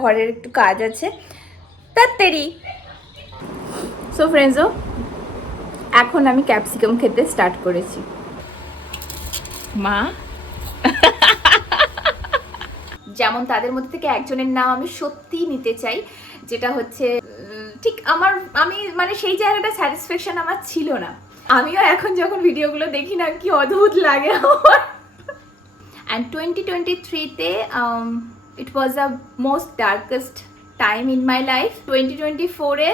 ঘরের একটু কাজ আছে তাড়াতাড়ি। সো ফ্রেন্ডসও এখন আমি ক্যাপসিকাম খেতে স্টার্ট করেছি। মা যেমন তাদের মধ্যে থেকে একজনের নাম আমি সত্যিই নিতে চাই, যেটা হচ্ছে ঠিক আমি মানে সেই জায়গাটা স্যাটিসফ্যাকশন আমার ছিল না। আমিও এখন যখন ভিডিওগুলো দেখি না কি অদ্ভুত লাগে আমার। অ্যান্ড 2023-তে it was the most darkest time in my life. 2024-এ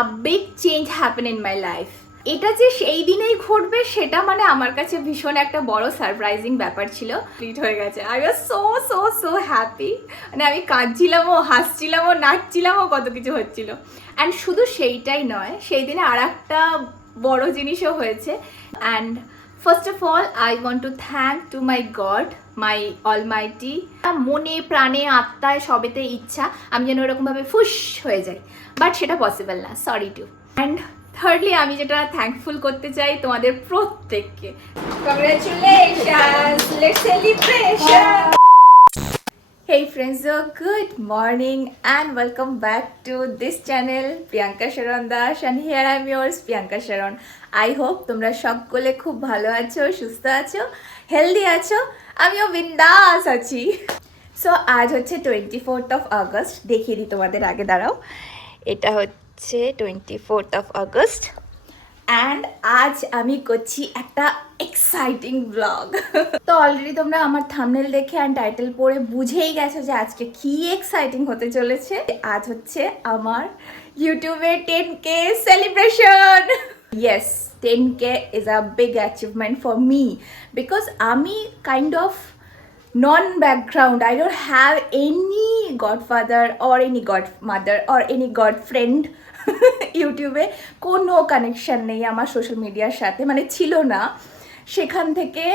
a big change happen in my life. এটা যে সেই দিনেই ঘটবে সেটা মানে আমার কাছে ভীষণ একটা বড় সারপ্রাইজিং ব্যাপার ছিল। কমপ্লিট হয়ে গেছে। I was so so so happy. মানে আমি কাঁদছিলামও, হাসছিলামও, নাচছিলামও, কত কিছু হচ্ছিল। অ্যান্ড শুধু সেইটাই নয়, সেই দিনে আর একটা বড় জিনিসও হয়েছে। And first of all I want to thank to my god, my Almighty. মনে প্রাণে আত্মায় সবেতে ইচ্ছা আমি যেন এরকমভাবে ফুস হয়ে যাই, বাট সেটা পসিবল না, সরি টু। অ্যান্ড থার্ডলি আমি যেটা থ্যাঙ্কফুল করতে চাই তোমাদের প্রত্যেককে। Congratulations, let's celebration. Hey friends, good morning and welcome back to this channel Priyanka Sharon Das, and here I am yours Priyanka Sharon. I hope তোমরা সকলে খুব ভালো আছো, সুস্থ আছো, হেলদি আছো, আমিও বিন্দাস আছি। সো আজ হচ্ছে 24th of August, দেখিয়ে দিই তোমাদের, আগে দাঁড়াও। এটা হচ্ছে 24th of August অ্যান্ড আজ আমি করছি একটা এক্সাইটিং ব্লগ। তো অলরেডি তোমরা আমার থাম্বনেল দেখে অ্যান্ড টাইটেল পড়ে বুঝেই গেছো যে আজকে কি এক্সাইটিং হতে চলেছে। আজ হচ্ছে আমার ইউটিউবে 10K celebration. Yes, 10K is a big achievement for me because আমি kind of non-background. I don't have any godfather or any godmother or any godfriend. ইউটিউবে কোনো কানেকশান নেই আমার সোশ্যাল মিডিয়ার সাথে, মানে ছিল না। সেখান থেকে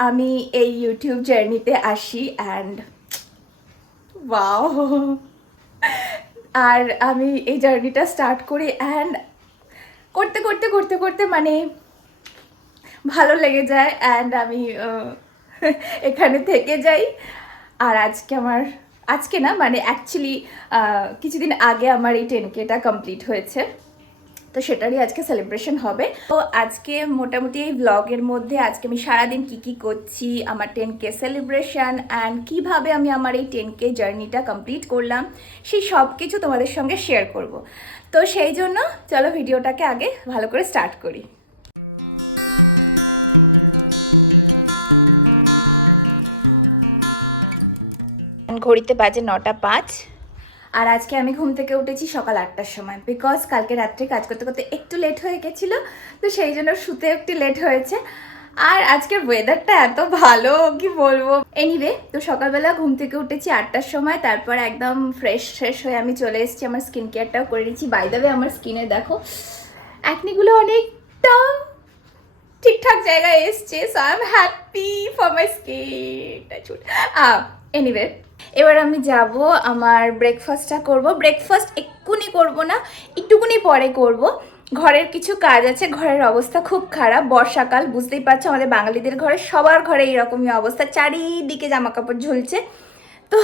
আমি এই ইউটিউব জার্নিতে আসি অ্যান্ড ওয়াও, আর আমি এই জার্নিটা স্টার্ট করি অ্যান্ড করতে করতে করতে করতে মানে ভালো লেগে যায় অ্যান্ড আমি এখানে থেকে যাই। আর আজকে না, মানে অ্যাকচুয়ালি কিছুদিন আগে আমার এই 10Kটা কমপ্লিট হয়েছে, তো সেটারই আজকে সেলিব্রেশন হবে। তো আজকে মোটামুটি এই ব্লগের মধ্যে আজকে আমি সারাদিন কী করছি, আমার 10K সেলিব্রেশন অ্যান্ড কীভাবে আমি আমার এই 10K জার্নিটা কমপ্লিট করলাম, সেই সব কিছু তোমাদের সঙ্গে শেয়ার করব। তো সেই জন্য চলো ভিডিওটাকে আগে ভালো করে স্টার্ট করি। ঘড়িতে বাজে 9:05 আর আজকে আমি ঘুম থেকে উঠেছি সকাল 8টার সময়, বিকজ কালকে রাত্রে কাজ করতে করতে একটু লেট হয়ে গেছিলো, তো সেই জন্য শুতে একটু লেট হয়েছে। আর আজকের ওয়েদারটা এত ভালো কি বলবো। এনিওয়ে, তো সকালবেলা ঘুম থেকে উঠেছি 8টার সময়, তারপর একদম ফ্রেশ হয়ে আমি চলে এসেছি, আমার স্কিন কেয়ারটাও করে নিচ্ছি। বাই দ্য ওয়ে, আমার স্কিনে দেখো অ্যাকনিগুলো অনেকটা ঠিকঠাক জায়গায় এসছে, so I am happy for my skin. Anyway, এবার আমি যাব আমার ব্রেকফাস্টটা করব। ব্রেকফাস্ট এক্ষুনি করব না, একটুকুনি পরে করব। ঘরের কিছু কাজ আছে, ঘরের অবস্থা খুব খারাপ। বর্ষাকাল, বুঝতেই পারছো আমাদের বাঙালিদের ঘরে, সবার ঘরে এইরকমই অবস্থা, চারিদিকে জামা কাপড় ঝুলছে। তো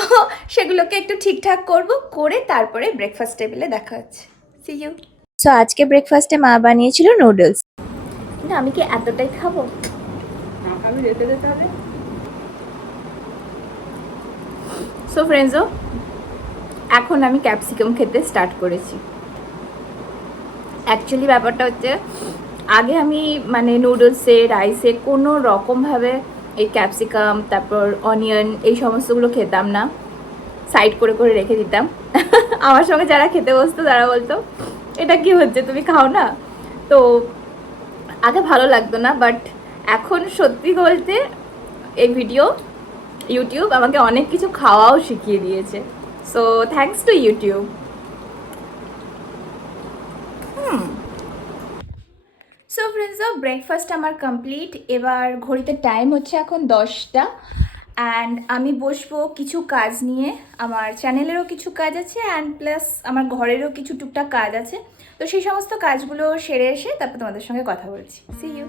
সেগুলোকে একটু ঠিকঠাক করব, করে তারপরে ব্রেকফাস্ট টেবিলে দেখা হচ্ছে। C you. সো আজকে ব্রেকফাস্টে মা বানিয়েছিল নুডলস। না, আমি কি এতটাই খাবো? আমি যেতে হবে। সো ফ্রেন্ডসও এখন আমি ক্যাপসিকাম খেতে স্টার্ট করেছি। অ্যাকচুয়ালি ব্যাপারটা হচ্ছে, আগে আমি মানে নুডলসে, রাইসে কোনো রকমভাবে এই ক্যাপসিকাম, তারপর অনিয়ন, এই সমস্তগুলো খেতাম না, সাইড করে করে রেখে দিতাম। আমার সঙ্গে যারা খেতে বসতো তারা বলতো এটা কি হচ্ছে, তুমি খাও না। তো আগে ভালো লাগতো না, বাট এখন সত্যি বলতে এই ইউটিউব আমাকে অনেক কিছু খাওয়াও শিখিয়ে দিয়েছে। So thanks to YouTube. So friends, breakfast আমার কমপ্লিট। এবার ঘড়িতে টাইম হচ্ছে এখন 10টা অ্যান্ড আমি বসবো কিছু কাজ নিয়ে। আমার চ্যানেলেরও কিছু কাজ আছে অ্যান্ড প্লাস আমার ঘরেরও কিছু টুকটাক কাজ আছে। তো সেই সমস্ত কাজগুলো সেরে এসে তারপর তোমাদের সঙ্গে কথা বলছি। C you.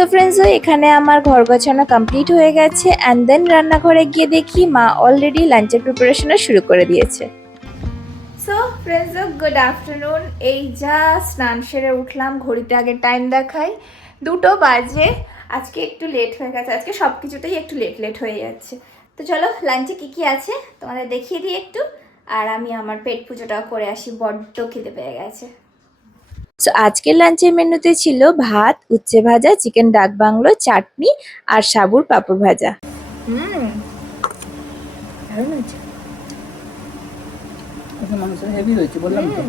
সো ফ্রেন্ডস, এখানে আমার ঘর গোছানো কমপ্লিট হয়ে গেছে অ্যান্ড দেন রান্নাঘরে গিয়ে দেখি মা অলরেডি লাঞ্চের প্রিপারেশনও শুরু করে দিয়েছে। So friends, good afternoon. এই যা স্নান সেরে উঠলাম, ঘড়িতে আগে টাইম দেখাই 2টো বাজে। আজকে একটু লেট হয়ে গেছে, আজকে সব কিছুতেই একটু লেট হয়ে যাচ্ছে। তো চলো লাঞ্চে কী আছে তোমাদের দেখিয়ে দিই একটু, আর আমি আমার পেট পুজোটাও করে আসি, বড্ড খিদে পেয়ে গেছে। সো আজকের লাঞ্চের মেনুতে ছিল ভাত, উচ্ছে ভাজা, চিকেন ডাক বাংলো, চাটনি আর সাবুর পাঁপড় ভাজা। দারুণ হয়েছে। মাংস হেভি হয়েছে বললাম তো।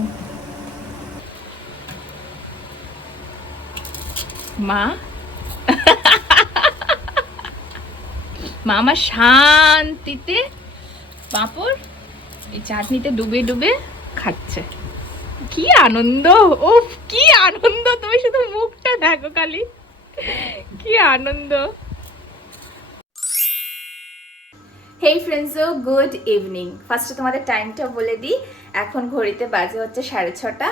মা মা আমার শান্তিতে পাঁপড় এই চাটনিতে ডুবে ডুবে খাচ্ছে। কি আনন্দ! ও কি আনন্দ! তুমি শুধু মুখটা দেখো খালি, কি আনন্দ। Hey friends, good evening. ফার্স্টে তোমাদের টাইমটা বলে দিই। এখন ঘড়িতে বাজে হচ্ছে 6:30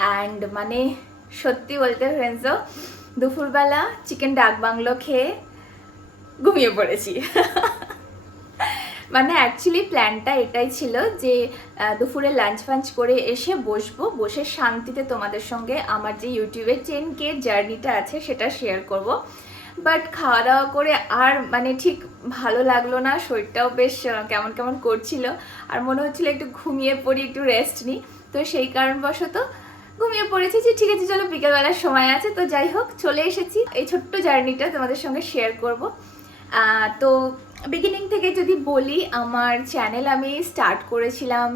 অ্যান্ড মানে সত্যি বলতে ফ্রেন্ডস, দুপুরবেলা চিকেন ডাক বাংলো খেয়ে ঘুমিয়ে পড়েছি। মানে অ্যাকচুয়ালি প্ল্যানটা এটাই ছিল যে দুপুরে লাঞ্চ ফাঞ্চ করে এসে বসে শান্তিতে তোমাদের সঙ্গে আমার যে ইউটিউবের 10K জার্নিটা আছে সেটা শেয়ার করব। বাট খাওয়া দাওয়া করে আর মানে ঠিক ভালো লাগলো না, শরীরটাও বেশ কেমন কেমন করছিল, আর মনে হচ্ছিল একটু ঘুমিয়ে পড়ি, একটু রেস্ট নিই। তো সেই কারণবশত ঘুমিয়ে পড়েছি যে ঠিক আছে চলো বিকেলবেলার সময় আছে। তো যাই হোক, চলে এসেছি, এই ছোট্ট জার্নিটা তোমাদের সঙ্গে শেয়ার করব। তো বিগিনিং থেকে যদি বলি, আমার চ্যানেল আমি স্টার্ট করেছিলাম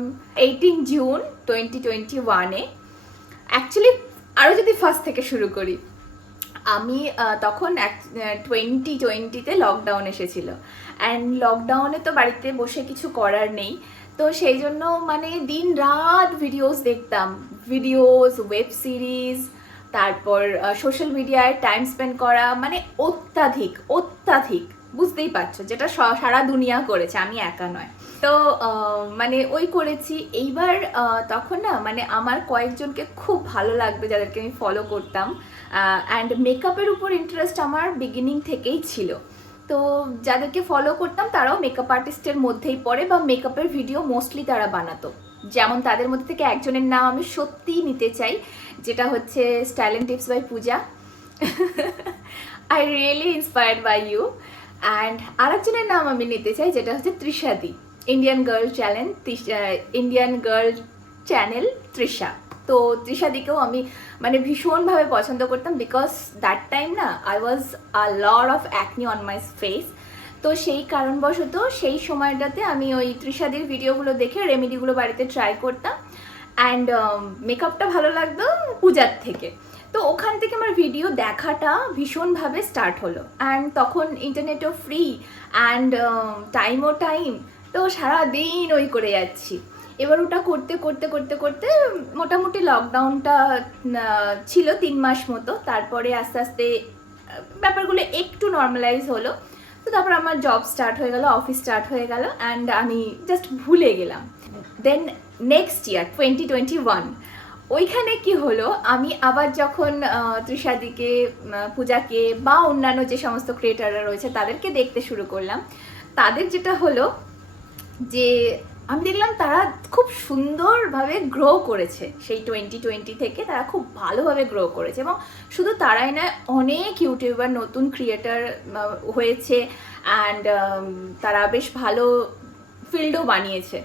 18 জুন 2021-এ। অ্যাকচুয়ালি আরও যদি ফার্স্ট থেকে শুরু করি, আমি তখন 2020-তে লকডাউন এসেছিল অ্যান্ড লকডাউনে তো বাড়িতে বসে কিছু করার নেই, তো সেই জন্য মানে দিন রাত ভিডিওস দেখতাম, ওয়েব সিরিজ, তারপর সোশ্যাল মিডিয়ায় টাইম স্পেন্ড করা, মানে অত্যাধিক বুঝতেই পারছো, যেটা সারা দুনিয়া করেছে, আমি একা নয়। তো মানে ওই করেছি। এইবার তখন না মানে আমার কয়েকজনকে খুব ভালো লাগবে যাদেরকে আমি ফলো করতাম, অ্যান্ড মেকআপের উপর ইন্টারেস্ট আমার বিগিনিং থেকেই ছিল। তো যাদেরকে ফলো করতাম তারাও মেকআপ আর্টিস্টের মধ্যেই পড়ে বা মেকআপের ভিডিও মোস্টলি তারা বানাতো। যেমন তাদের মধ্যে থেকে একজনের নাম আমি সত্যিই নিতে চাই, যেটা হচ্ছে style and tips by Puja. I really inspired by you. And আরেকজনের নাম আমি নিতে চাই, যেটা হচ্ছে তৃষাদি, ইন্ডিয়ান গার্ল চ্যানেল তৃষা। তো তৃষাদিকেও আমি মানে ভীষণভাবে পছন্দ করতাম, বিকজ দ্যাট টাইম না I was a lot of acne on my face. তো সেই কারণবশত সেই সময়টাতে আমি ওই তৃষাদির ভিডিওগুলো দেখে রেমেডিগুলো বাড়িতে ট্রাই করতাম, অ্যান্ড মেকআপটা ভালো লাগতো পূজার থেকে। তো ওখান থেকে আমার ভিডিও দেখাটা ভীষণভাবে স্টার্ট হলো, অ্যান্ড তখন ইন্টারনেটও ফ্রি অ্যান্ড টাইমও টাইম, তো সারাদিন ওই করে যাচ্ছি। এবার ওটা করতে করতে করতে করতে মোটামুটি লকডাউনটা ছিল 3 মাস মতো, তারপরে আস্তে আস্তে ব্যাপারগুলো একটু নর্মালাইজ হলো। তো তারপর আমার জব স্টার্ট হয়ে গেল, অফিস স্টার্ট হয়ে গেল, অ্যান্ড আমি জাস্ট ভুলে গেলাম। দেন নেক্সট ইয়ার 2021 ওইখানে কি হলো, আমি আবার যখন তৃষাদিকে, পূজাকে বা অন্যান্য যে সমস্ত ক্রিয়েটাররা রয়েছে তাদেরকে দেখতে শুরু করলাম, তাদের যেটা হলো যে আমি দেখলাম তারা খুব সুন্দরভাবে গ্রো করেছে। সেই 2020 থেকে তারা খুব ভালোভাবে গ্রো করেছে, এবং শুধু তারাই নয়, অনেক ইউটিউবার নতুন ক্রিয়েটার হয়েছে, অ্যান্ড তারা বেশ ভালো ফিল্ডও বানিয়েছে।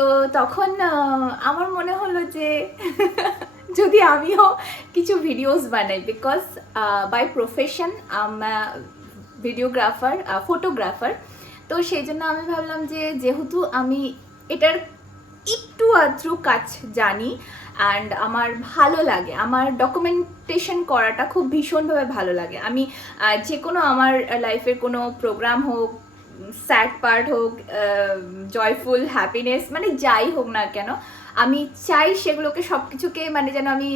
তো তখন আমার মনে হলো যে যদি আমিও কিছু ভিডিওস বানাই, because by profession videographer, photographer. তো সেই জন্য আমি ভাবলাম যে যেহেতু আমি এটার একটু আধটু কাজ জানি অ্যান্ড আমার ভালো লাগে, আমার ডকুমেন্টেশন করাটা খুব ভীষণভাবে ভালো লাগে। আমি যে কোনো আমার লাইফের কোনো প্রোগ্রাম হোক, স্যাড পার্ট হোক, জয়ফুল, হ্যাপিনেস, মানে যাই হোক না কেন, আমি চাই সেগুলোকে সব কিছুকে মানে যেন আমি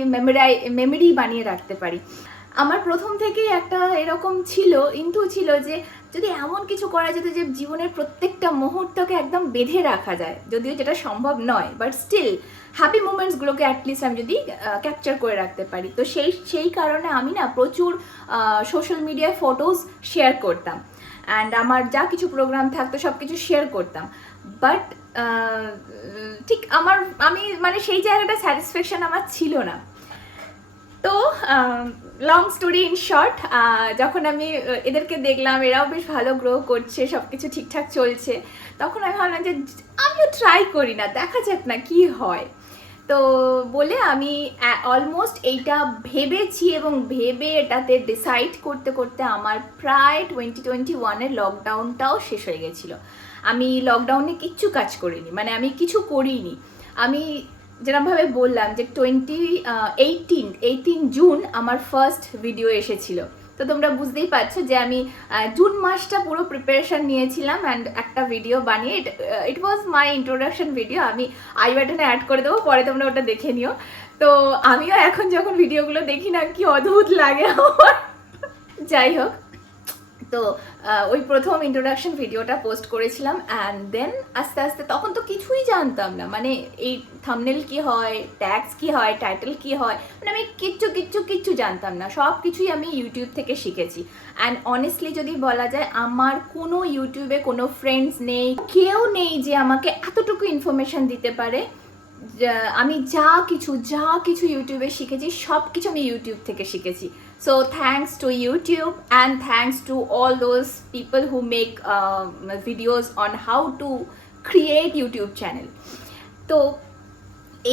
মেমোরি বানিয়ে রাখতে পারি। আমার প্রথম থেকেই একটা এরকম ছিল যে যদি এমন কিছু করা যেত যে জীবনের প্রত্যেকটা মুহূর্তকে একদম বেঁধে রাখা যায়, যদিও যেটা সম্ভব নয়, বাট স্টিল হ্যাপি মুমেন্টসগুলোকে অ্যাটলিস্ট আমি যদি ক্যাপচার করে রাখতে পারি। তো সেই কারণে আমি না প্রচুর সোশ্যাল মিডিয়ায় ফটোজ শেয়ার করতাম, অ্যান্ড আমার যা কিছু প্রোগ্রাম থাকতো সব কিছু শেয়ার করতাম। বাট ঠিক আমি মানে সেই জায়গাটা স্যাটিসফ্যাকশন আমার ছিল না। তো লং স্টোরি ইন শর্ট, যখন আমি এদেরকে দেখলাম এরাও বেশ ভালো গ্রো করছে, সব কিছু ঠিকঠাক চলছে, তখন আমি ভাবলাম যে আমিও ট্রাই করি না, দেখা যাক না কি হয়। তো বলে আমি অলমোস্ট এইটা ভেবেছি এবং ভেবে এটাতে ডিসাইড করতে করতে আমার প্রায় 2021-এর লকডাউনটাও শেষ হয়ে গেছিলো। আমি লকডাউনে কিচ্ছু কাজ করিনি, মানে আমি কিছু করিনি। আমি যেরকমভাবে বললাম যে 18 জুন আমার ফার্স্ট ভিডিও এসেছিল। তো তোমরা বুঝতেই পারছো যে আমি জুন মাসটা পুরো প্রিপারেশন নিয়েছিলাম অ্যান্ড একটা ভিডিও বানিয়ে, ইট ওয়াজ মাই ইন্ট্রোডাকশন ভিডিও। আমি আই বাটনে অ্যাড করে দেবো, পরে তোমরা ওটা দেখে নিও। তো আমিও এখন যখন ভিডিওগুলো দেখি না কি অদ্ভুত লাগে আমার। যাই হোক, তো ওই প্রথম ইন্ট্রোডাকশন ভিডিওটা পোস্ট করেছিলাম, অ্যান্ড দেন আস্তে আস্তে, তখন তো কিছুই জানতাম না, মানে এই থাম্বনেল কি হয়, ট্যাগস কি হয়, টাইটেল কি হয়, মানে আমি কিচ্ছু জানতাম না। সব কিছুই আমি ইউটিউব থেকে শিখেছি। অ্যান্ড অনেস্টলি যদি বলা যায়, আমার কোনো ইউটিউবে কোনো ফ্রেন্ডস নেই, কেউ নেই যে আমাকে এতটুকু ইনফরমেশান দিতে পারে। আমি যা কিছু ইউটিউবে শিখেছি, সব কিছু আমি ইউটিউব থেকে শিখেছি। So thanks to YouTube and thanks to all those people who make videos on how to create YouTube channel. তো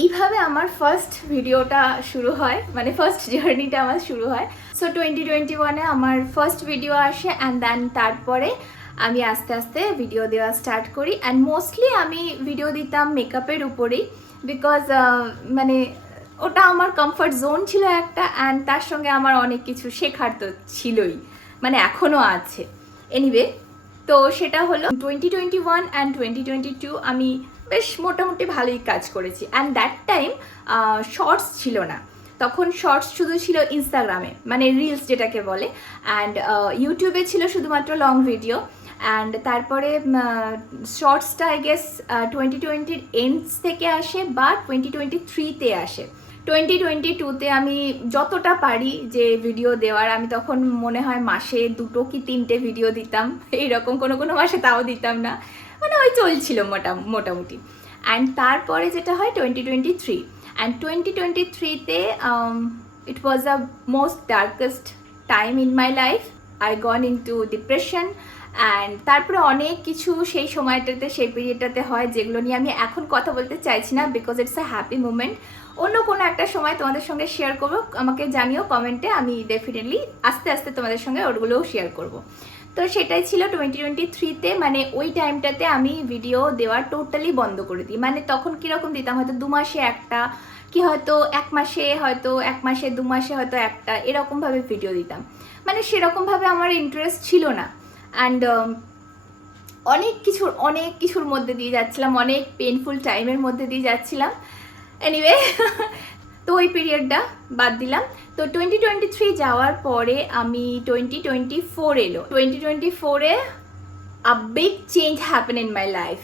এইভাবে আমার ফার্স্ট ভিডিওটা শুরু হয়, মানে ফার্স্ট জার্নিটা আমার শুরু হয়। সো 2021-এ আমার ফার্স্ট ভিডিও আসে, অ্যান্ড দেন তারপরে আমি আস্তে আস্তে ভিডিও দেওয়া স্টার্ট করি। অ্যান্ড মোস্টলি আমি ভিডিও দিতাম মেকআপের উপরেই, বিকজ মানে ওটা আমার কমফর্ট জোন ছিল একটা, অ্যান্ড তার সঙ্গে আমার অনেক কিছু শেখার তো ছিলই, মানে এখনও আছে। এনিওয়ে, তো সেটা হলো 2021 অ্যান্ড 2022 আমি বেশ মোটামুটি ভালোই কাজ করেছি। অ্যান্ড দ্যাট টাইম শর্টস ছিল না, তখন শর্টস শুধু ছিল ইনস্টাগ্রামে, মানে রিলস যেটাকে বলে, অ্যান্ড ইউটিউবে ছিল শুধুমাত্র লং ভিডিও। অ্যান্ড তারপরে শর্টসটা আই গেস 2020-র এন্ডস থেকে আসে বা 2023-তে আসে। 2022-তে আমি যতটা পারি যে ভিডিও দেওয়ার, আমি তখন মনে হয় মাসে 2 কি 3টে ভিডিও দিতাম, এইরকম কোনো মাসে তাও দিতাম না, মানে ওই চলছিল মোটামুটি। অ্যান্ড তারপরে যেটা হয় 2023, অ্যান্ড 2023-তে it was a most darkest time in my life. I gone into depression, and তারপরে অনেক কিছু সেই সময়টাতে, সেই পিরিয়ডটাতে হয়, যেগুলো নিয়ে আমি এখন কথা বলতে চাইছি না, because it's a happy moment. অন্য কোনো একটা সময় তোমাদের সঙ্গে শেয়ার করবো, আমাকে জানিও কমেন্টে, আমি ডেফিনেটলি আস্তে আস্তে তোমাদের সঙ্গে ওগুলোও শেয়ার করব। তো সেটাই ছিল 2023-তে, মানে ওই টাইমটাতে আমি ভিডিও দেওয়া টোটালি বন্ধ করে দিই। মানে তখন কীরকম দিতাম, হয়তো 2 মাসে একটা, কি হয়তো 1 মাসে, হয়তো 1 মাসে 2 মাসে হয়তো একটা, এরকমভাবে ভিডিও দিতাম। মানে সেরকমভাবে আমার ইন্টারেস্ট ছিল না। অ্যান্ড অনেক কিছুর মধ্যে দিয়ে যাচ্ছিলাম, অনেক পেনফুল টাইমের মধ্যে দিয়ে যাচ্ছিলাম। এনিওয়ে, তো ওই পিরিয়ডটা বাদ দিলাম। তো 2023 যাওয়ার পরে আমি 2024 এলো। 2024-এ a big change happen in my life,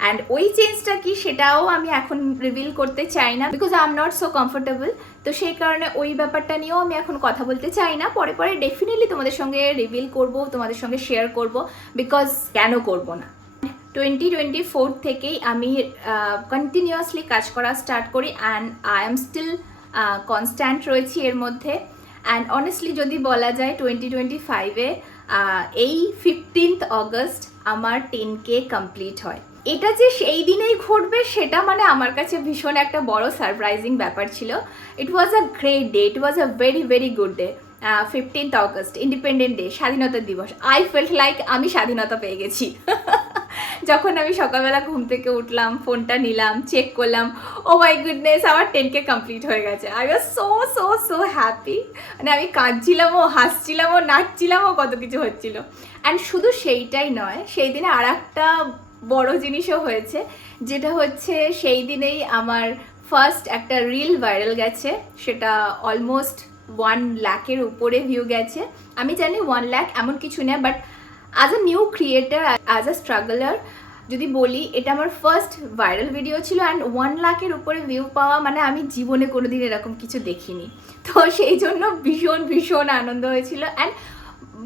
and ওই চেঞ্জটা কি সেটাও আমি এখন রিভিল করতে চাই না, because I am not so comfortable. তো সেই কারণে ওই ব্যাপারটা নিয়েও আমি এখন কথা বলতে চাই না। পরে ডেফিনেটলি তোমাদের সঙ্গে রিভিল করব, তোমাদের সঙ্গে শেয়ার করব, বিকজ কেন করব না। 2024 থেকেই আমি কন্টিনিউয়াসলি কাজ করা স্টার্ট করি, and I am still constant রয়েছি এর মধ্যে। অ্যান্ড অনেস্টলি যদি বলা যায় 2025-এ এই 15th অগস্ট আমার 10K কমপ্লিট হয়। এটা যে সেই দিনেই ঘটবে সেটা মানে আমার কাছে ভীষণ একটা বড় সারপ্রাইজিং ব্যাপার ছিল। It was a great day, it was a very good day. 15th August, independent day, স্বাধীনতা দিবস। আই ফেল্ট লাইক আমি স্বাধীনতা পেয়ে গেছি। যখন আমি সকালবেলা ঘুম থেকে উঠলাম, ফোনটা নিলাম, চেক করলাম, ও মাই গুডনেস, আমার 10K কমপ্লিট হয়ে গেছে। I was so happy. মানে আমি কাঁদছিলামও, হাসছিলামও, নাচছিলামও, কত কিছু হচ্ছিল। অ্যান্ড শুধু সেইটাই নয়, সেই দিনে আর একটা বড় জিনিসও হয়েছে, যেটা হচ্ছে সেই দিনেই আমার ফার্স্ট একটা রিল ভাইরাল গেছে। সেটা অলমোস্ট 1 লাখের উপরে ভিউ গেছে। আমি জানি 1 লাখ এমন কিছু না, but as a new creator, as a struggler যদি বলি, এটা আমার ফার্স্ট ভাইরাল ভিডিও ছিল। অ্যান্ড 1 লাখের উপরে ভিউ পাওয়া মানে আমি জীবনে কোনোদিন এরকম কিছু দেখিনি। তো সেই জন্য ভীষণ ভীষণ আনন্দ হয়েছিল। অ্যান্ড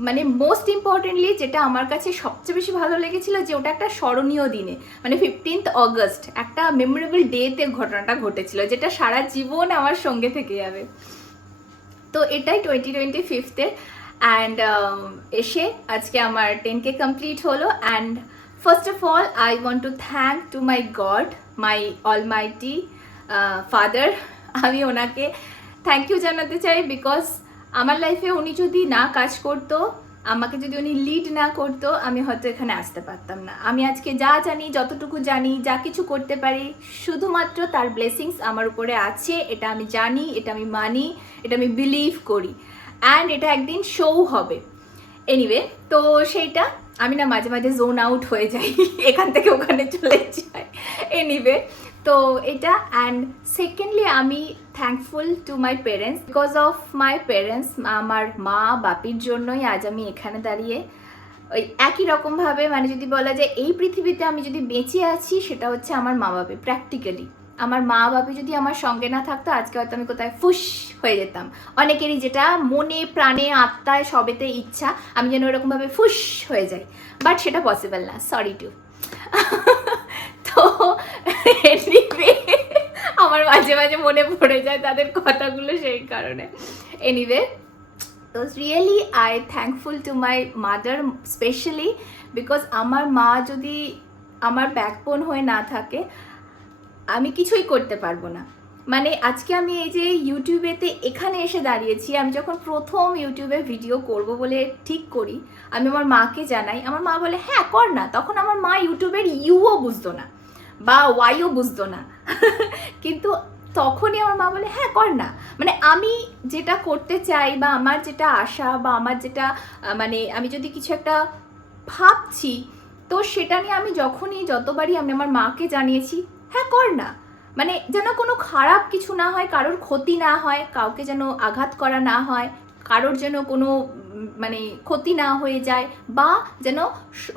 মানে মোস্ট ইম্পর্টেন্টলি যেটা আমার কাছে সবচেয়ে বেশি ভালো লেগেছিল, যে ওটা একটা স্মরণীয় দিনে, মানে 15th অগস্ট একটা মেমোরেবল ডেতে ঘটনাটা ঘটেছিল, যেটা সারা জীবন আমার সঙ্গে থেকে যাবে। তো এটাই 2025-এ। অ্যান্ড এসে আজকে আমার 10K কমপ্লিট হলো। And first of all I want to thank to my god, my Almighty father. আমি ওনাকে থ্যাংক ইউ জানাতে চাই, বিকজ আমার লাইফে উনি যদি না কাজ করতো, আমাকে যদি উনি লিড না করতো, আমি হয়তো এখানে আসতে পারতাম না। আমি আজকে যা জানি, যতটুকু জানি, যা কিছু করতে পারি, শুধুমাত্র তার ব্লেসিংস আমার উপরে আছে। এটা আমি জানি, এটা আমি মানি, এটা আমি বিলিভ করি। অ্যান্ড এটা একদিন শো হবে। এনিওয়ে, তো সেইটা আমি না মাঝে মাঝে জোন আউট হয়ে যাই, এখান থেকে ওখানে চলে যাই। এনিওয়ে, তো এটা। অ্যান্ড সেকেন্ডলি আমি thankful to my parents, because of my parents, আমার মা বাপির জন্যই আজ আমি এখানে দাঁড়িয়ে। ওই একই রকমভাবে মানে যদি বলা যায় এই পৃথিবীতে আমি যদি বেঁচে আছি, সেটা হচ্ছে আমার মা বাপি। প্র্যাকটিক্যালি আমার মা বাপি যদি আমার সঙ্গে না থাকতো, আজকে হয়তো আমি কোথায় ফুস হয়ে যেতাম। অনেকেরই যেটা মনে প্রাণে আত্মায় সবেতে ইচ্ছা, আমি যেন ওরকমভাবে ফুস হয়ে যাই, বাট সেটা পসিবল না, সরি টু। তো এনিওয়ে, আমার মাঝে মাঝে মনে পড়ে যায় তাদের কথাগুলো, সেই কারণে। এনিওয়ে, তো really I thankful to my mother specially, because আমার মা যদি আমার ব্যাকবোন হয়ে না থাকে, আমি কিছুই করতে পারবো না। মানে আজকে আমি এই যে ইউটিউবেতে এখানে এসে দাঁড়িয়েছি, আমি যখন প্রথম ইউটিউবে ভিডিও করব বলে ঠিক করি, আমি আমার মাকে জানাই। আমার মা বলে হ্যাঁ কর না। তখন আমার মা ইউটিউবের ইউও বুঝতো না বা ওয়াইও বুঝতো না, কিন্তু তখনই আমার মা বলে হ্যাঁ কর না। মানে আমি যেটা করতে চাই বা আমার যেটা আশা বা আমার যেটা মানে আমি যদি কিছু একটা ভাবছি, তো সেটা নিয়ে আমি যখনই যতবারই আমি আমার মাকে জানিয়েছি হ্যাঁ কর না, মানে যেন কোনো খারাপ কিছু না হয়, কারোর ক্ষতি না হয়, কাউকে যেন আঘাত করা না হয়, কারোর যেন কোনো মানে ক্ষতি না হয়ে যায়, বা যেন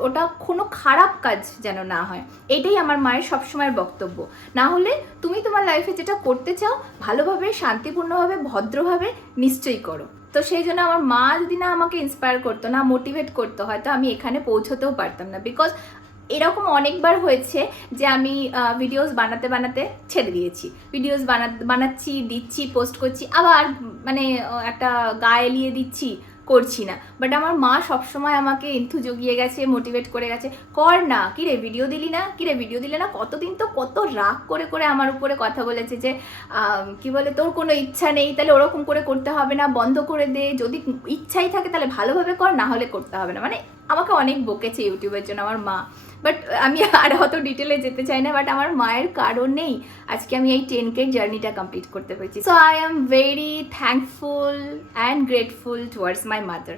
ওটা কোনো খারাপ কাজ যেন না হয়। এটাই আমার মায়ের সবসময়ের বক্তব্য। না হলে তুমি তোমার লাইফে যেটা করতে চাও ভালোভাবে, শান্তিপূর্ণভাবে, ভদ্রভাবে নিশ্চয়ই করো। তো সেই জন্য আমার মা যদি না আমাকে ইন্সপায়ার করতো, না মোটিভেট করতো, হয়তো আমি এখানে পৌঁছতেও পারতাম না। বিকজ এরকম অনেকবার হয়েছে যে আমি ভিডিওস বানাতে বানাতে ছেড়ে দিয়েছি, ভিডিওস বানাচ্ছি, দিচ্ছি, পোস্ট করছি, আবার মানে একটা গায়ে এলিয়ে দিচ্ছি, করছি না। বাট আমার মা সবসময় আমাকে এন্থু জগিয়ে গেছে, মোটিভেট করে গেছে, কর না, কিরে ভিডিও দিলি না, কিরে ভিডিও দিলে না। কতদিন তো কত রাগ করে করে আমার উপরে কথা বলেছে যে কি বলে, তোর কোনো ইচ্ছা নেই, তাহলে ওরকম করে করতে হবে না, বন্ধ করে দে, যদি ইচ্ছাই থাকে তাহলে ভালোভাবে কর, না হলে করতে হবে না। মানে আমাকে অনেক বকেছে ইউটিউবের জন্য আমার মা। বাট আমি আর অত ডিটেলে যেতে চাই না। বাট আমার মায়ের কারণেই আজকে আমি এই 10K জার্নিটা কমপ্লিট করতে পেরেছি। So I am very thankful and grateful towards my mother.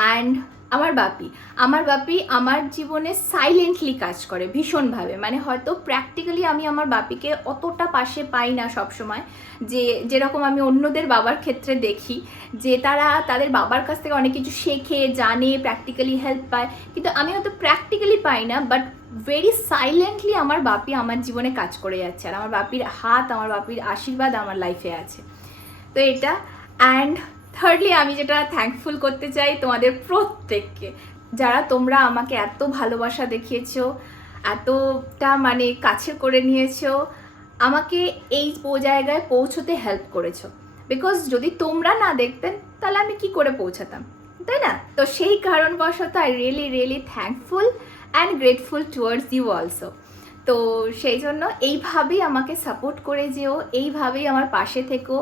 And আমার বাপি আমার জীবনে সাইলেন্টলি কাজ করে ভীষণভাবে। মানে হয়তো প্র্যাকটিক্যালি আমি আমার বাপিকে অতটা পাশে পাই না সবসময়, যে যেরকম আমি অন্যদের বাবার ক্ষেত্রে দেখি যে তারা তাদের বাবার কাছ থেকে অনেক কিছু শেখে, জানে, প্র্যাকটিক্যালি হেল্প পায়, কিন্তু আমি হয়তো প্র্যাকটিক্যালি পাই না, বাট ভেরি সাইলেন্টলি আমার বাপি আমার জীবনে কাজ করে যাচ্ছে। আর আমার বাপির হাত, আমার বাপির আশীর্বাদ আমার লাইফে আছে। তো এটা। অ্যান্ড থার্ডলি আমি যেটা থ্যাঙ্কফুল করতে চাই তোমাদের প্রত্যেককে, যারা তোমরা আমাকে এত ভালোবাসা দেখিয়েছো, এতটা মানে কাছে করে নিয়েছো, আমাকে এই জায়গায় পৌঁছতে হেল্প করেছো। বিকজ যদি তোমরা না দেখতেন তাহলে আমি কি করে পৌঁছাতাম, তাই না? তো সেই কারণবশত I really really thankful and grateful towards you also. তো সেই জন্য এইভাবেই আমাকে সাপোর্ট করে যেও, এইভাবেই আমার পাশে থেকো।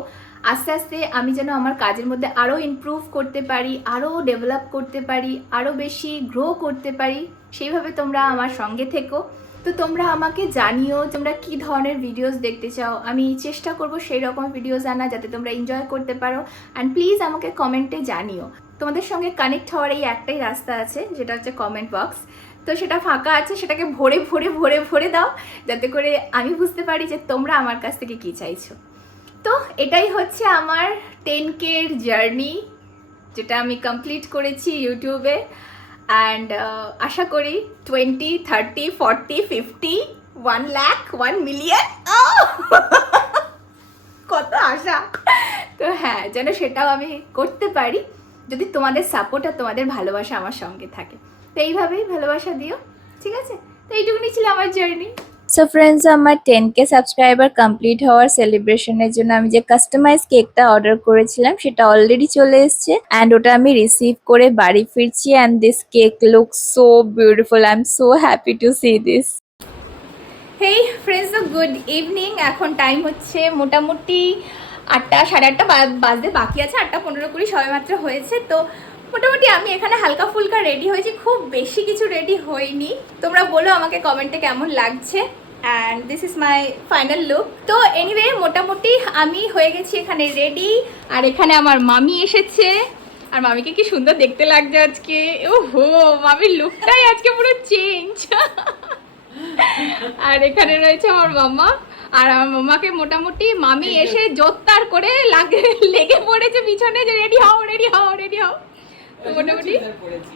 আস্তে আস্তে আমি যেন আমার কাজের মধ্যে আরও ইমপ্রুভ করতে পারি, আরও ডেভেলপ করতে পারি, আরও বেশি গ্রো করতে পারি, সেইভাবে তোমরা আমার সঙ্গে থেকো। তো তোমরা আমাকে জানিও তোমরা কী ধরনের ভিডিওস দেখতে চাও, আমি চেষ্টা করব সেই রকম ভিডিওস আনা যাতে তোমরা এনজয় করতে পারো। অ্যান্ড প্লিজ আমাকে কমেন্টে জানিও। তোমাদের সঙ্গে কানেক্ট হওয়ার এই একটাই রাস্তা আছে, যেটা হচ্ছে কমেন্ট বক্স। তো সেটা ফাঁকা আছে, সেটাকে ভরে ভরে ভরে ভরে দাও, যাতে করে আমি বুঝতে পারি যে তোমরা আমার কাছ থেকে কী চাইছো। তো এটাই হচ্ছে আমার 10K এর জার্নি, যেটা আমি কমপ্লিট করেছি ইউটিউবে। অ্যান্ড আশা করি 20, 30, 40, 50, 1 লাখ, 1 মিলিয়ন, কত আশা। তো হ্যাঁ, যেন সেটাও আমি করতে পারি যদি তোমাদের সাপোর্ট আর তোমাদের ভালোবাসা আমার সঙ্গে থাকে। তো এইভাবেই ভালোবাসা দিও, ঠিক আছে? তো এইটুকুনি ছিল আমার জার্নি। সো ফ্রেন্ডস, আমার 10K সাবস্ক্রাইবার কমপ্লিট হওয়ার সেলিব্রেশনের জন্য আমি যে কাস্টমাইজ কেকটা অর্ডার করেছিলাম সেটা অলরেডি চলে এসেছে, অ্যান্ড ওটা আমি রিসিভ করে বাড়ি ফিরছি। And this cake looks so beautiful, I am so happy to C this. Hey friends, good evening. এখন টাইম হচ্ছে মোটামুটি 8টা, 8:30 বাজতে বাকি আছে, 8:15-20 সবে মাত্র হয়েছে। তো মোটামুটি আমি এখানে হালকা ফুলকা রেডি হয়েছি, খুব বেশি কিছু রেডি হইনি। তোমরা বলো আমাকে কমেন্টে কেমন লাগছে। And this is my final look. তো এনিওয়ে, মোটামুটি আমি হয়ে গেছি এখানে রেডি। আর এখানে আমার মামি এসেছে, আর মামিকে কি সুন্দর দেখতে লাগছে আজকে। ওহো, মামির লুকটাই আজকে পুরো চেঞ্জ। আর এখানে রয়েছে আমার মামা। আর আমার মামাকে মোটামুটি মামি এসে জোরদার করে লেগে পড়েছে পিছনে যে রেডি হও, রেডি হও, রেডি হও। তো মোটামুটি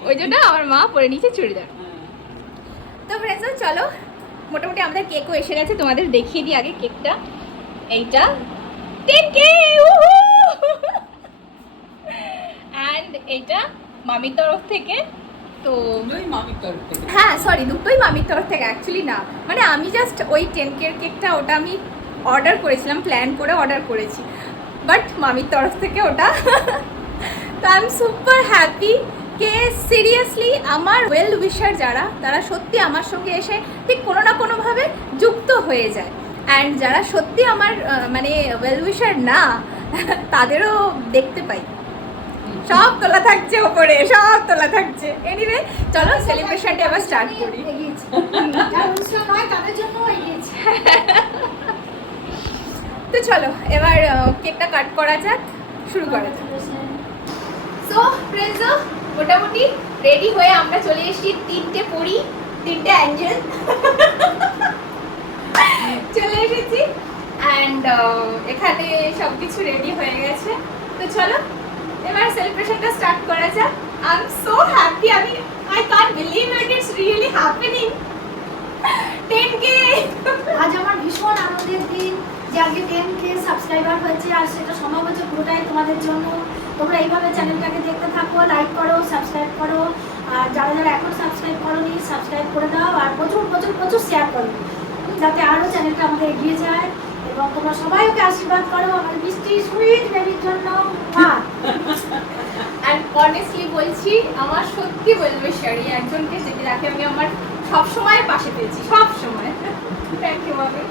ওই জন্য আমার মা পরে নিয়েছে চুড়িদার। তো ফ্রেন্ডস, চলো, মোটামুটি আমাদের কেকও এসে গেছে, তোমাদের দেখিয়ে দিই আগে কেকটা। এইটা 10K, অ্যান্ড এইটা মামির তরফ থেকে। তো হ্যাঁ, সরি, দুটোই মামির তরফ থেকে, অ্যাকচুয়ালি না, মানে আমি জাস্ট ওই 10K এর কেকটা ওটা আমি অর্ডার করেছিলাম, প্ল্যান করে অর্ডার করেছি, বাট মামির তরফ থেকে ওটা। তো I am super happy K seriously আমার ওয়েল উইশার যারা, তারা সত্যি আমার সঙ্গে এসে ঠিক কোনো না কোনোভাবে যুক্ত হয়ে যায়। অ্যান্ড যারা সত্যি আমার মানে ওয়েল উইশার না, তাদেরও দেখতে পাই, সব তোলা থাকছে ওপরে, সব তোলা থাকছে। এনিওয়ে, চলো সেলিব্রেশনটা আবার স্টার্ট করি। তো চলো এবার কেকটা কাট করা যাক, শুরু করা যাক। সো ফ্রেন্ডস, মোটামুটি রেডি হয়ে আমরা চলে এসেছি 3টে পরি, 3টে অ্যাঞ্জেল চলে এসেছি। অ্যান্ড এখানে সব কিছু রেডি হয়ে গেছে। তো চলো এবার সেলিব্রেশনটা স্টার্ট করা যাক। I am so happy, I can't believe it, it's really happening. 10K আজ আমার ভীষণ আনন্দের দিন যে আজকে 10K সাবস্ক্রাইবার হয়েছে, আর সেটা সম্ভব হচ্ছে পুরোটাই তোমাদের জন্য। তোমরা এইভাবে চ্যানেলটাকে দেখতে থাকো, লাইক করো, সাবস্ক্রাইব করো, আর যারা যারা এখন সাবস্ক্রাইব করোনি সাবস্ক্রাইব করে দাও, আর প্রচুর প্রচুর প্রচুর শেয়ার করো, যাতে আরও চ্যানেলটা আমাদের এগিয়ে যায়। এবং তোমরা সবাই ওকে আশীর্বাদ করো আমার মিষ্টি সুইট বেবির জন্য। আর অনেস্টলি বলছি, আমার সত্যি বলবে শাড়ি একজনকে, যেটি যাকে আমি আমার সবসময় পাশে পেয়েছি, সবসময়। থ্যাংক ইউ মামি।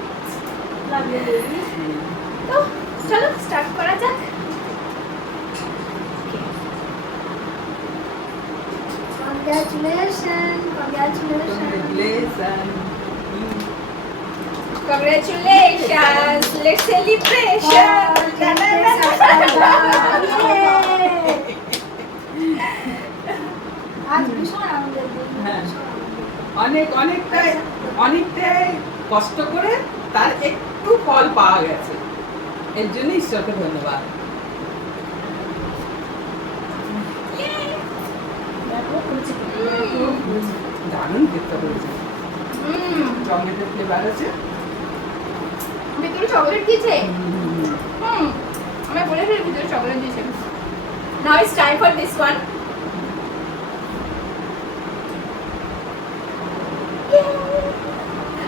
তো চলো স্টার্ট করা যাক। Congratulation, congratulation, Congratulations! Let's celebration! আজ ভীষণ আনন্দের দিন। অনেকটাই কষ্ট করে তার একটু ফল পাওয়া গেছে, এর জন্য ঈশ্বরকে ধন্যবাদ। দারুণ কেকটা করেছে, চকলেটের ফ্লেভার আছে, ভিতরে চকলেট দিয়েছে। আমি বলেছি ভিতরে চকলেট দিয়েছে। Now it's time for this one.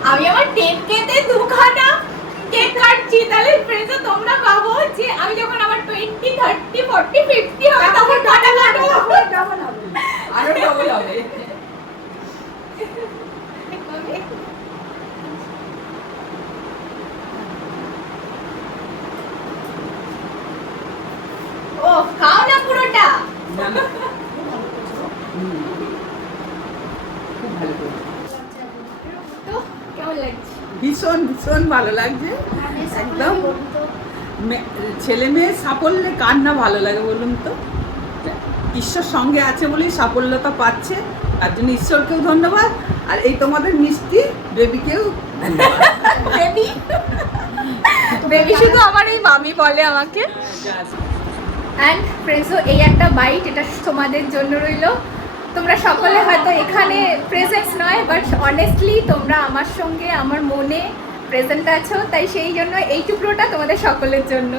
আমি আমার 10K তে দুখানা কেক কাটছি, তাহলে ফ্রেন্ডস তোমরা ভাবো যে আমি যখন আমার 20, 30, 40, 50 হবে তখন কটা কাটবো? ডাবল হবে, আরো ডবল হবে। ও খাও না পুরোটা। খুব ভালো করেছে, তো কেমন লাগছে? ভীষণ ভীষণ ভালো লাগছে। একদম ছেলে মেয়ে সাফল্যে কার না ভালো লাগে বলুন তো? ঈশ্বর সঙ্গে আছে বলেই সাফল্যতা পাচ্ছে, তার জন্য ঈশ্বরকেও ধন্যবাদ, আর এই তোমাদের মিষ্টি বেবিকেও ধন্যবাদ। বেবি বেবি শুধু আমার এই মামি বলে আমাকে। অ্যান্ড ফ্রেন্ডসও এই একটা বাইট, এটা তোমাদের জন্য রইলো। তোমরা সকলে হয়তো এখানে প্রেজেন্স নয়, বাট অনেস্টলি তোমরা আমার সঙ্গে আমার মনে প্রেজেন্ট আছো, তাই সেই জন্য এই টুকরোটা তোমাদের সকলের জন্য।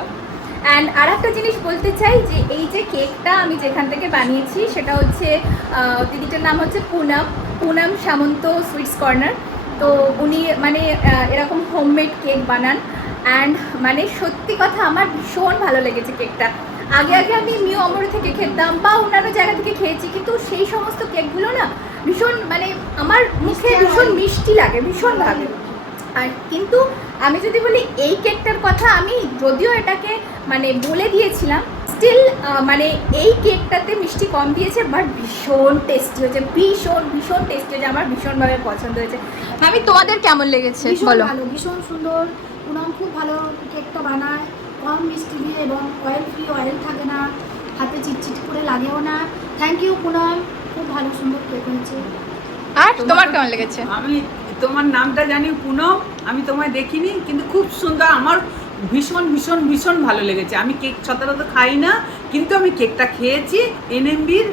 অ্যান্ড আর একটা জিনিস বলতে চাই যে এই যে কেকটা আমি যেখান থেকে বানিয়েছি সেটা হচ্ছে দিদিটার নাম হচ্ছে পুনাম সামন্ত সুইটস কর্নার। তো উনি মানে এরকম হোমমেড কেক বানান, অ্যান্ড মানে সত্যি কথা আমার ভীষণ ভালো লেগেছে কেকটা। আগে আমি মিও অমর থেকে খেতাম বা অন্যান্য জায়গা থেকে খেয়েছি, কিন্তু সেই সমস্ত কেকগুলো না ভীষণ মানে আমার মুখে ভীষণ মিষ্টি লাগে ভীষণভাবে। আর কিন্তু আমি যদি বলি এই কেকটার কথা, আমি যদিও এটাকে মানে বলে দিয়েছিলাম, স্টিল মানে এই কেকটাতে মিষ্টি কম দিয়েছে, বাট ভীষণ টেস্টি হয়েছে, ভীষণ টেস্টি হয়েছে, আমার ভীষণভাবে পছন্দ হয়েছে। আমি তোমাদের কেমন লেগেছে বলো? ভালো, ভীষণ সুন্দর। পুনম খুব ভালো কেকটা বানায়, কম মিষ্টি দিয়ে এবং অয়েল ফ্রি, অয়েল থাকে না, হাতে চিটচিট করে লাগেও না। থ্যাংক ইউ পুনম, খুব ভালো সুন্দর কেক হয়েছে। আর তোমার কেমন লেগেছে? আমি তোমার নামটা জানি পুনম, আমি তোমায় দেখিনি, কিন্তু খুব সুন্দর, আমার ভীষণ ভালো লেগেছে। আমি কেক সচরাচর খাই না, কিন্তু আমি কেকটা খেয়েছি। এনএমবির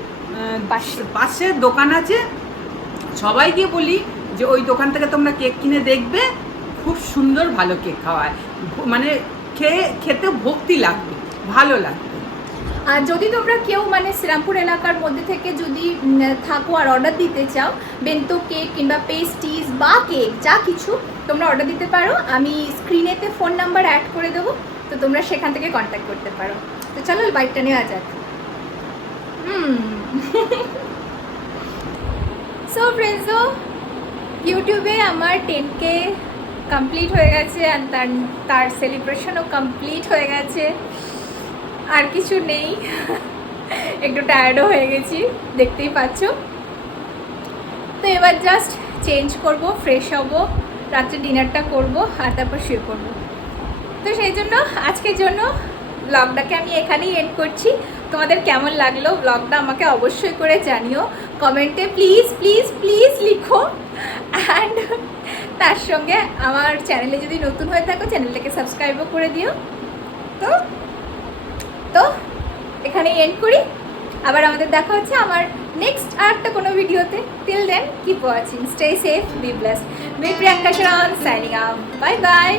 পাশের দোকান আছে, সবাইকে বলি যে ওই দোকান থেকে তোমরা কেক কিনে দেখবে, খুব সুন্দর ভালো কেক খাওয়ায়, মানে খেতে ভক্তি লাগবে, ভালো লাগবে। আর যদি তোমরা কেউ মানে শ্রীরামপুর এলাকার মধ্যে থেকে যদি থাকো আর অর্ডার দিতে চাও, বেন্তো কেক কিংবা পেস্ট্রিজ বা কেক যা কিছু তোমরা অর্ডার দিতে পারো। আমি স্ক্রিনেতে ফোন নাম্বার অ্যাড করে দেবো, তো তোমরা সেখান থেকে কন্ট্যাক্ট করতে পারো। তো চলো বাইকটা নেওয়া যাক। সো ফ্রেন্ডসও ইউটিউবে আমার 10K কমপ্লিট হয়ে গেছে, অ্যান্ড তার সেলিব্রেশনও কমপ্লিট হয়ে গেছে। আর কিছু নেই, একটু টায়ার্ডও হয়ে গেছি দেখতেই পাচ্ছ। তো এবার জাস্ট চেঞ্জ করব, ফ্রেশ হব, রাত্রে ডিনারটা করব, আর তারপর শুয়ে পড়ব। তো সেই জন্য আজকের জন্য ব্লগটাকে আমি এখানেই এন্ড করছি। তোমাদের কেমন লাগলো ব্লগটা আমাকে অবশ্যই করে জানিও কমেন্টে, প্লিজ লিখো। অ্যান্ড তার সঙ্গে আমার চ্যানেলে যদি নতুন হয়ে থাকো চ্যানেলটাকে সাবস্ক্রাইবও করে দিও। তো এখানে এন্ড করি, আবার আমাদের দেখা হচ্ছে আমার নেক্সট আরেকটা কোনো ভিডিওতে। Till then keep watching, stay safe, be blessed. আমি প্রিয়াঙ্কা শরণ সাইনিং আউট, বাই বাই।